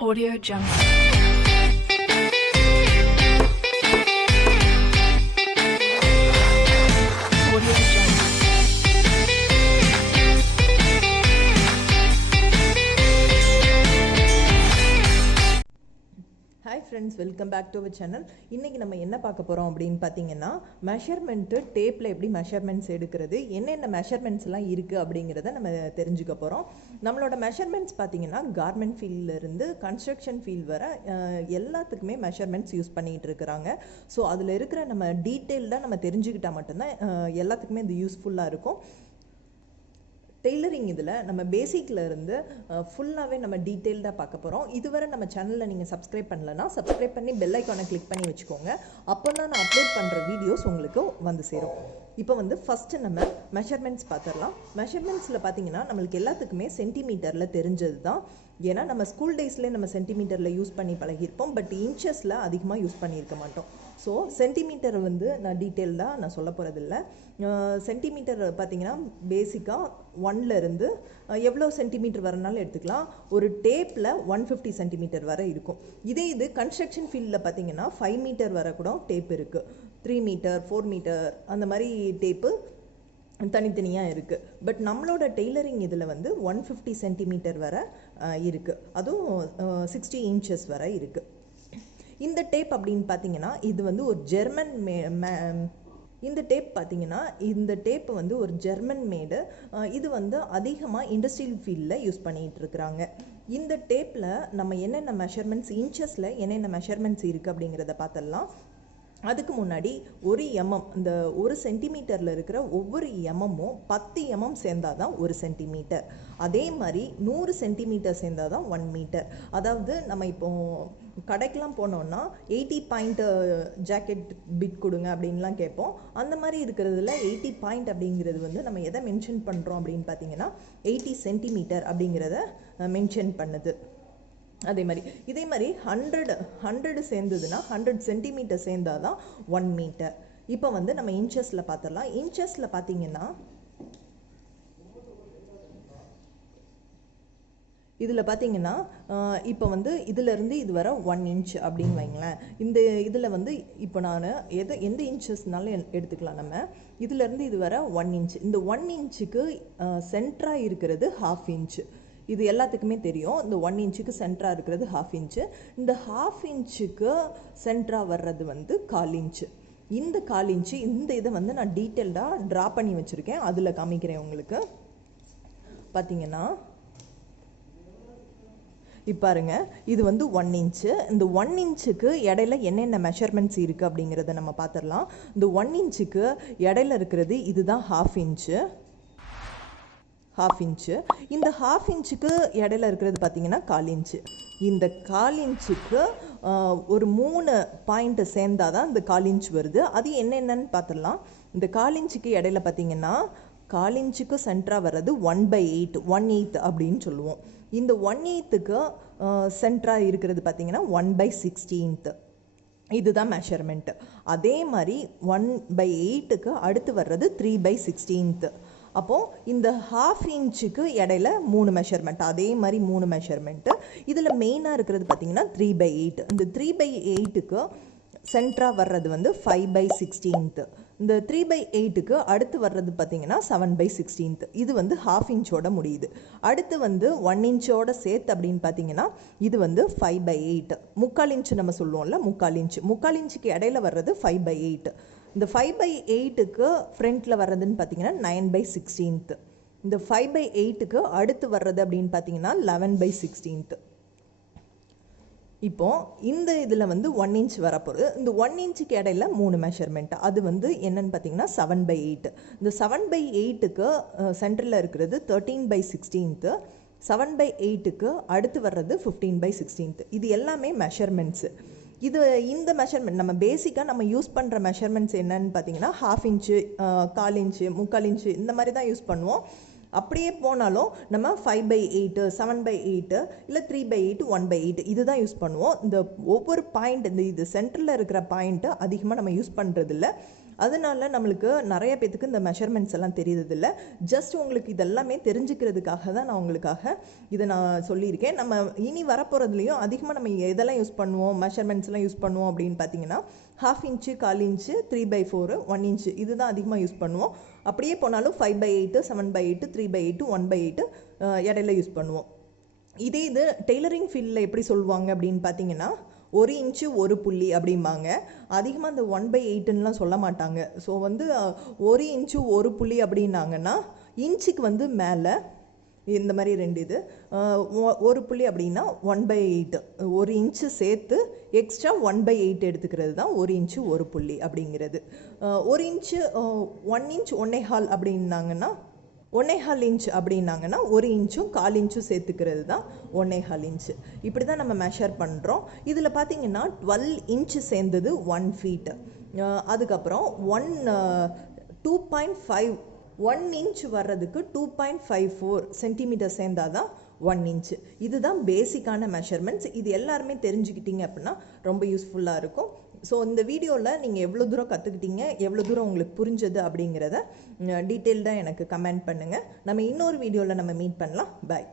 Audio Jungle. Audio Jungle. Hi friends, welcome back to our channel. இன்னைக்கு நம்ம என்ன பார்க்க போறோம் அப்படினு பாத்தீங்கன்னா மெஷர்மென்ட் டேப்ல எப்படி மெஷர்மென்ட்ஸ் எடுக்கிறது, என்னென்ன மெஷர்மென்ட்ஸ் எல்லாம் இருக்கு அப்படிங்கறத நம்ம தெரிஞ்சுக்க போறோம். நம்மளோட மெஷர்மென்ட்ஸ் பாத்தீங்கன்னா கார்மெண்ட் ஃபீல்ட்ல இருந்து கன்ஸ்ட்ரக்ஷன் ஃபீல்ட் வரை எல்லாத்துக்குமே மெஷர்மென்ட்ஸ் யூஸ் பண்ணிட்டு இருக்காங்க. ஸோ அதுல இருக்கிற நம்ம டீடைல்டா நம்ம தெரிஞ்சுக்கிட்டா மட்டும்தான் எல்லாத்துக்குமே இது யூஸ்ஃபுல்லா இருக்கும். டெய்லரிங் இதில் நம்ம பேசிக்கில் இருந்து ஃபுல்லாகவே நம்ம டீட்டெயில்டாக பார்க்க போகிறோம். இதுவரை நம்ம சேனலில் நீங்கள் சப்ஸ்கிரைப் பண்ணலன்னா சப்ஸ்கிரைப் பண்ணி பெல் ஐக்கானை கிளிக் பண்ணி வச்சுக்கோங்க. அப்போ தான் நான் அப்லோட் பண்ணுற வீடியோஸ் உங்களுக்கு வந்து சேரும். இப்போ ஃபஸ்ட்டு நம்ம மெஷர்மெண்ட்ஸ் பார்த்துடலாம். மெஷர்மெண்ட்ஸில் பார்த்தீங்கன்னா நம்மளுக்கு எல்லாத்துக்குமே சென்டிமீட்டரில் தெரிஞ்சது தான். ஏன்னா நம்ம ஸ்கூல் டேஸ்லேயே நம்ம சென்டிமீட்டரில் யூஸ் பண்ணி பழகியிருப்போம். பட் இன்ச்சஸில் அதிகமாக யூஸ் பண்ணியிருக்க மாட்டோம். ஸோ சென்டிமீட்டர் நான் டீட்டெயில்டாக நான் சொல்ல போகிறதில்ல. சென்டிமீட்டர் பார்த்தீங்கன்னா பேசிக்காக 1லேருந்து எவ்வளோ சென்டிமீட்டர் வரனாலும் எடுத்துக்கலாம். ஒரு டேப்பில் 150 சென்டிமீட்டர் வரை இருக்கும். இது கன்ஸ்ட்ரக்ஷன் ஃபீல்டில் பார்த்தீங்கன்னா 5 மீட்டர் வரை கூட டேப் இருக்குது. 3 மீட்டர் 4 மீட்டர் அந்த மாதிரி டேப்பு தனித்தனியாக இருக்குது. பட் நம்மளோட டெய்லரிங் இதில் 150 சென்டிமீட்டர் வரை இருக்குது. அதுவும் 60 இன்ச்சஸ் வரை இருக்குது. இந்த டேப் அப்படின்னு பார்த்தீங்கன்னா இது ஒரு ஜெர்மன் இந்த டேப் பார்த்தீங்கன்னா இந்த டேப் ஒரு ஜெர்மன் மேடு. இது அதிகமாக இண்டஸ்ட்ரியல் ஃபீல்டில் யூஸ் பண்ணிகிட்டு இருக்கிறாங்க. இந்த டேப்பில் நம்ம என்னென்ன மெஷர்மெண்ட்ஸ் இன்ச்சஸில் என்னென்ன மெஷர்மெண்ட்ஸ் இருக்குது அப்படிங்கிறத பார்த்துடலாம். அதுக்கு முன்னாடி 1 mm, இந்த 1 சென்டிமீட்டரில் இருக்கிற ஒவ்வொரு எம்எம்மும் 10 mm சேர்ந்தால் தான் 1 சென்டிமீட்டர். அதே மாதிரி 100 சென்டிமீட்டர் சேர்ந்தால் தான் 1 மீட்டர். அதாவது நம்ம இப்போ கடைக்கெலாம் போனோன்னா 80 பாயிண்ட் ஜாக்கெட் பிட் கொடுங்க அப்படின்லாம் கேட்போம். அந்த மாதிரி இருக்கிறதுல 80 பாயிண்ட் அப்படிங்கிறது நம்ம எதை மென்ஷன் பண்ணுறோம் அப்படின்னு பார்த்தீங்கன்னா 80 சென்டிமீட்டர் அப்படிங்கிறத மென்ஷன் பண்ணுது. இதே மாதிரி 100 சேர்ந்ததுன்னா 100 சென்டிமீட்டர் சேர்ந்தால் தான் 1 மீட்டர். இப்போ நம்ம இன்ச்சஸில் பார்த்துடலாம். இன்ச்சஸில் பார்த்தீங்கன்னா இதில் பார்த்தீங்கன்னா இப்போ இதிலேருந்து இது வர 1 இன்ச் அப்படின்னு வைங்களேன். இந்த இதில் இப்போ நான் எந்த இன்ச்சஸ்னாலும் எடுத்துக்கலாம். நம்ம இதிலேருந்து இது வர 1 இன்ச். இந்த 1 இன்ச்சுக்கு சென்டராக இருக்கிறது 1/2 இன்ச்சு. இது எல்லாத்துக்குமே தெரியும். இந்த 1 இன்ச்சுக்கு சென்டராக இருக்கிறது 1/2 இன்ச்சு. இந்த 1/2 இன்ச்சுக்கு சென்டராக வர்றது 1/4 இன்ச்சு. இந்த 1/4 இன்ச்சு இந்த இதை நான் டீட்டெயில்டாக ட்ரா பண்ணி வச்சுருக்கேன். அதில் காமிக்கிறேன் உங்களுக்கு. பார்த்தீங்கன்னா இப்போ பாருங்க, இது 1 இன்ச்சு. இந்த 1 இன்ச்சுக்கு இடையில என்னென்ன மெஷர்மெண்ட்ஸ் இருக்குது அப்படிங்கிறத நம்ம பார்த்துடலாம். இந்த 1 இன்ச்சுக்கு இடையில இருக்கிறது இதுதான் 1/2 இன்ச்சு. 1/2 இன்ச்சு. இந்த 1/2 இன்ச்சுக்கு இடையில இருக்கிறது பார்த்தீங்கன்னா 1/4 இன்ச்சு. இந்த 1/4 இன்ச்சுக்கு ஒரு 3 பாயிண்ட் சேர்ந்தால் தான் இந்த 1/4 இன்ச் வருது. அது என்னென்னு பார்த்துடலாம். இந்த 1/4 இன்ச்சுக்கு இடையில பார்த்தீங்கன்னா 1/4 இன்ச்சுக்கு சென்டராக வர்றது 1/8 1/8 அப்படின்னு சொல்லுவோம். இந்த 1/8க்கு சென்டராக இருக்கிறது பார்த்தீங்கன்னா 1/16. இதுதான் மெஷர்மெண்ட்டு. அதே மாதிரி 1/8க்கு அடுத்து வர்றது 3/16. அப்போது இந்த 1/2 இன்ச்சுக்கு இடையில 3 மெஷர்மெண்ட், அதே மாதிரி 3 மெஷர்மெண்ட்டு. இதில் மெயினாக இருக்கிறது பார்த்தீங்கன்னா 3/8. இந்த 3/8க்கு சென்டராக வர்றது 5/16. இந்த 3/8க்கு அடுத்து வர்றது பார்த்தீங்கன்னா 7/16. இது 1/2 இன்ச்சோட முடியுது. அடுத்து 1 இன்ச்சோட சேர்த்து அப்படின்னு பார்த்தீங்கன்னா இது 5/8. 3/4 இன்ச்சு நம்ம சொல்லுவோம்ல, 3/4 இன்ச்சு. 3/4 இன்ச்சுக்கு இடையில வர்றது 5/8. இந்த 5/8க்கு ஃப்ரண்ட்டில் வர்றதுன்னு பார்த்தீங்கன்னா 9/16. இந்த 5/8க்கு அடுத்து வர்றது அப்படின்னு பார்த்தீங்கன்னா 11/16. இப்போது இந்த இதில் 1 இன்ச் வரப்போகுது. இந்த 1 இன்ச்சுக்கு இடையில 3 மெஷர்மெண்ட். அது என்னென்னு பார்த்தீங்கன்னா 7/8. இந்த 7/8க்கு சென்டரில் இருக்கிறது 13/16. 7/8க்கு அடுத்து வர்றது 15/16. இது எல்லாமே மெஷர்மெண்ட்ஸு. இந்த மெஷர்மெண்ட் நம்ம பேசிக்காக நம்ம யூஸ் பண்ணுற மெஷர்மெண்ட்ஸ் என்னன்னு பார்த்தீங்கன்னா 1/2 இன்ச்சு 1/4 இன்ச்சு 3/4 இன்ச்சு இந்த மாதிரி தான் யூஸ் பண்ணுவோம். அப்படியே போனாலும் நம்ம 5/8 7/8 இல்லை 3/8 1/8 இதுதான் யூஸ் பண்ணுவோம். இந்த ஒவ்வொரு பாயிண்ட் இது சென்டரில் இருக்கிற பாயிண்ட்டு அதிகமாக நம்ம யூஸ் பண்ணுறதில்ல. அதனால நம்மளுக்கு நிறைய பேத்துக்கு இந்த மெஷர்மெண்ட்ஸ் எல்லாம் தெரியுறதில்ல. ஜஸ்ட் உங்களுக்கு இதெல்லாமே தெரிஞ்சுக்கிறதுக்காக தான் நான் உங்களுக்காக இதை நான் சொல்லியிருக்கேன். நம்ம இனி வரப்போகிறதுலையும் அதிகமாக நம்ம எதெல்லாம் யூஸ் பண்ணுவோம், மெஷர்மெண்ட்ஸ்லாம் யூஸ் பண்ணுவோம் அப்படின்னு பார்த்தீங்கன்னா 1/2 இன்ச்சு, 1/4 இன்ச்சு, 3/4, 1 இன்ச்சு இதுதான் அதிகமாக யூஸ் பண்ணுவோம். அப்படியே போனாலும் 5/8, 7/8, 3/8, 1/8 இடையில யூஸ் பண்ணுவோம். இது டெய்லரிங் ஃபீல்டில் எப்படி சொல்லுவாங்க அப்படின்னு பார்த்தீங்கன்னா 1 இன்ச்சு 1 புள்ளி அப்படிம்பாங்க. அதிகமாக அந்த 1/8ன்னுலாம் சொல்ல மாட்டாங்க. ஸோ 1 இன்ச்சு 1 புள்ளி அப்படின்னாங்கன்னா இன்ச்சுக்கு மேலே இந்த மாதிரி 2 1 புள்ளி அப்படின்னா 1/8, 1 இன்ச்சு சேர்த்து எக்ஸ்ட்ரா 1/8 எடுத்துக்கிறது தான் 1 இன்ச்சு 1 புள்ளி அப்படிங்கிறது. 1 இன்ச்சு 1 இன்ச் 1.25 அப்படின்னாங்கன்னா 1.25 இன்ச் அப்படின்னாங்கன்னா 1 இன்ச்சும் 1/4 இன்ச்சும் சேர்த்துக்கிறது தான் 1.25 இன்ச்சு. இப்படி தான் நம்ம மெஷர் பண்ணுறோம். இதில் பார்த்தீங்கன்னா 12 இன்ச்சு சேர்ந்தது 1 ஃபீட். அதுக்கப்புறம் 2.5 1 இன்ச் வர்றதுக்கு 2.54 சென்டிமீட்டர் சேர்ந்தால் தான் 1 இன்ச்சு. இதுதான் பேசிக்கான மெஷர்மெண்ட்ஸ். இது எல்லாருமே தெரிஞ்சுக்கிட்டீங்க அப்படின்னா ரொம்ப யூஸ்ஃபுல்லாக இருக்கும். ஸோ இந்த வீடியோவில் நீங்கள் எவ்வளோ தூரம் கற்றுக்கிட்டீங்க, எவ்வளோ தூரம் உங்களுக்கு புரிஞ்சது அப்படிங்கிறத டீட்டெயில்டாக எனக்கு கமெண்ட் பண்ணுங்கள். நம்ம இன்னொரு வீடியோவில் நம்ம மீட் பண்ணலாம். பாய்.